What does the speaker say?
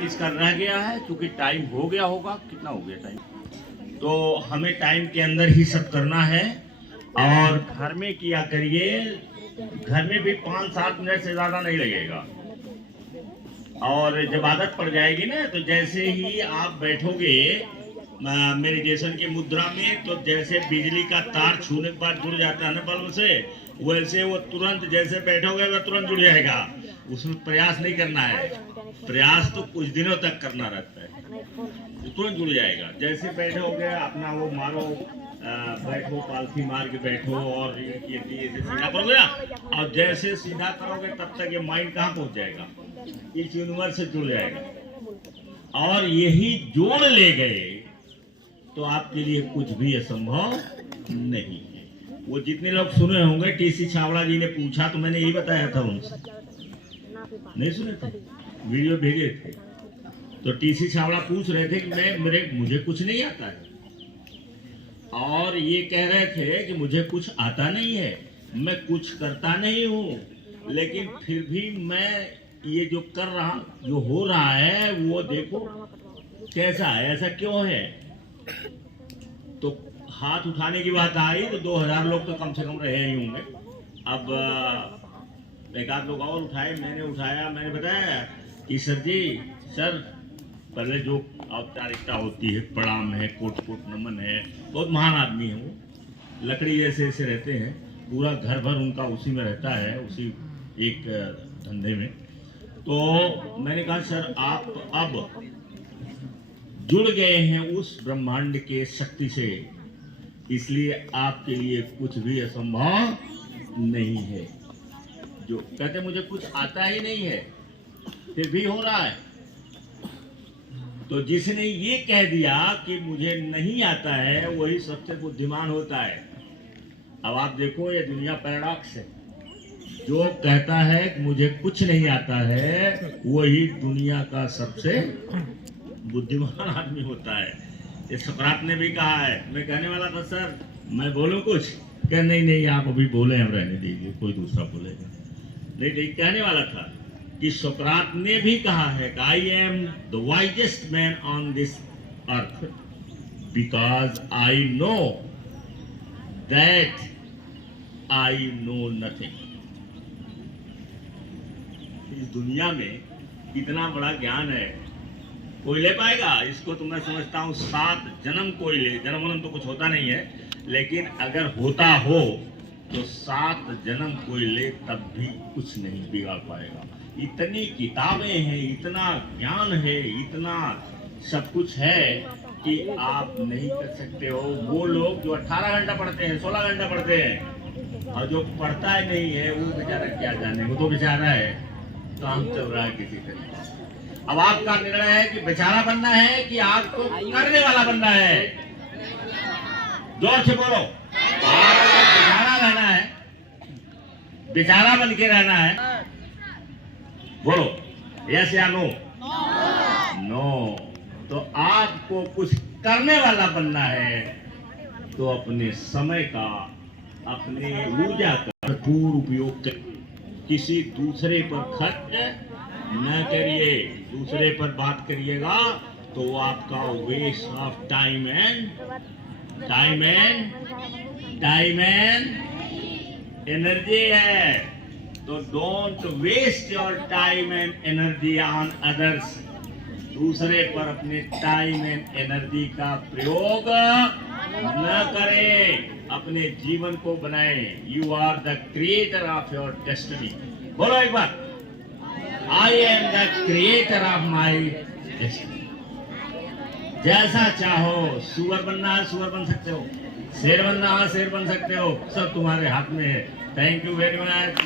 इसका रह गया है क्योंकि टाइम हो गया होगा। कितना हो गया टाइम? तो हमें टाइम के अंदर ही सब करना है। और घर में किया करिए, घर में भी 5-7 मिनट से ज्यादा नहीं लगेगा। और जब आदत पड़ जाएगी ना, तो जैसे ही आप बैठोगे मेडिटेशन की मुद्रा में, तो जैसे बिजली का तार छूने के बाद जुड़ जाता है ना बल्ब से, वैसे वो तुरंत जैसे बैठोगे वह तुरंत जुड़ जाएगा। उसमें प्रयास नहीं करना है, प्रयास तो कुछ दिनों तक करना रहता है, तुरंत जुड़ जाएगा। जैसे बैठोगे अपना वो मारो, बैठो पालथी मार के बैठो और ये सीधा करोगे ना, और जैसे सीधा करोगे तब तक ये माइंड कहाँ पहुंच जाएगा, इस यूनिवर्स से जुड़ जाएगा। और यही जोड़ ले गए तो आपके लिए कुछ भी असंभव नहीं है। वो जितने लोग सुने होंगे, टीसी छावड़ा जी ने पूछा तो मैंने यही बताया था उनसे, नहीं सुने थे? वीडियो भेजे थे। तो टीसी छावड़ा पूछ रहे थे कि मुझे कुछ नहीं आता है, और ये कह रहे थे कि मुझे कुछ आता नहीं है, मैं कुछ करता नहीं हूँ, लेकिन फिर भी मैं ये जो कर रहा, जो हो रहा है वो देखो कैसा है, ऐसा क्यों है। तो हाथ उठाने की बात आई तो 2000 लोग तो कम से कम रहे ही होंगे। अब एक आध लोग और उठाए, मैंने उठाया, मैंने बताया कि सर पहले जो औपचारिकता होती है, प्रणाम है, कोट कोट नमन है, बहुत महान आदमी है वो, लकड़ी जैसे ऐसे रहते हैं, पूरा घर भर उनका उसी में रहता है, उसी एक धंधे में। तो मैंने कहा सर आप अब जुड़ गए हैं उस ब्रह्मांड के शक्ति से, इसलिए आपके लिए कुछ भी असंभव नहीं है। जो कहते मुझे कुछ आता ही नहीं है फिर भी हो रहा है, तो जिसने ये कह दिया कि मुझे नहीं आता है वही सबसे बुद्धिमान होता है। अब आप देखो, ये दुनिया पैराडॉक्स है। जो कहता है कि मुझे कुछ नहीं आता है वही दुनिया का सबसे बुद्धिमान आदमी होता है। ये सुकरात ने भी कहा है। मैं कहने वाला था सर मैं बोलूं कुछ, क्या नहीं आप अभी बोले, हम रहने दीजिए, कोई दूसरा बोलेगा। नहीं, कहने वाला था कि सुकरात ने भी कहा है कि I am the wisest man on this earth because I know that I know nothing. इस दुनिया में इतना बड़ा ज्ञान है, कोई ले पाएगा इसको? तो मैं समझता हूँ 7 जन्म कोई ले, जन्म तो कुछ होता नहीं है, लेकिन अगर होता हो तो 7 जन्म कोई ले तब भी कुछ नहीं बिगाड़ पाएगा। इतनी किताबें हैं, इतना ज्ञान है, इतना सब कुछ है कि आप नहीं कर सकते हो। वो लोग जो 18 घंटा पढ़ते हैं, 16 घंटा पढ़ते हैं, और जो पढ़ता ही नहीं है वो बेचारा क्या जाने, वो तो बेचारा है, काम चल रहा है किसी तरीके। अब आपका निर्णय है कि बेचारा बनना है कि आपको करने वाला बनना है। जोर से बोलो, बेचारा रहना है, बेचारा बन के रहना है, बोलो यस या नो? नो। तो आपको कुछ करने वाला बनना है, तो अपने समय का, अपने ऊर्जा का भरपूर उपयोग कर, किसी दूसरे पर खर्च न करिए। दूसरे पर बात करिएगा तो वो आपका waste of time and energy है। तो don't waste your time and energy on others. दूसरे पर अपने टाइम एंड एनर्जी का प्रयोग न करें, अपने जीवन को बनाएं। You are the creator of your destiny. बोलो एक बार, I am the creator of my destiny। जैसा चाहो, सुअर बनना है सुअर बन सकते हो, शेर बनना है शेर बन सकते हो, सब तुम्हारे हाथ में है। Thank you very much.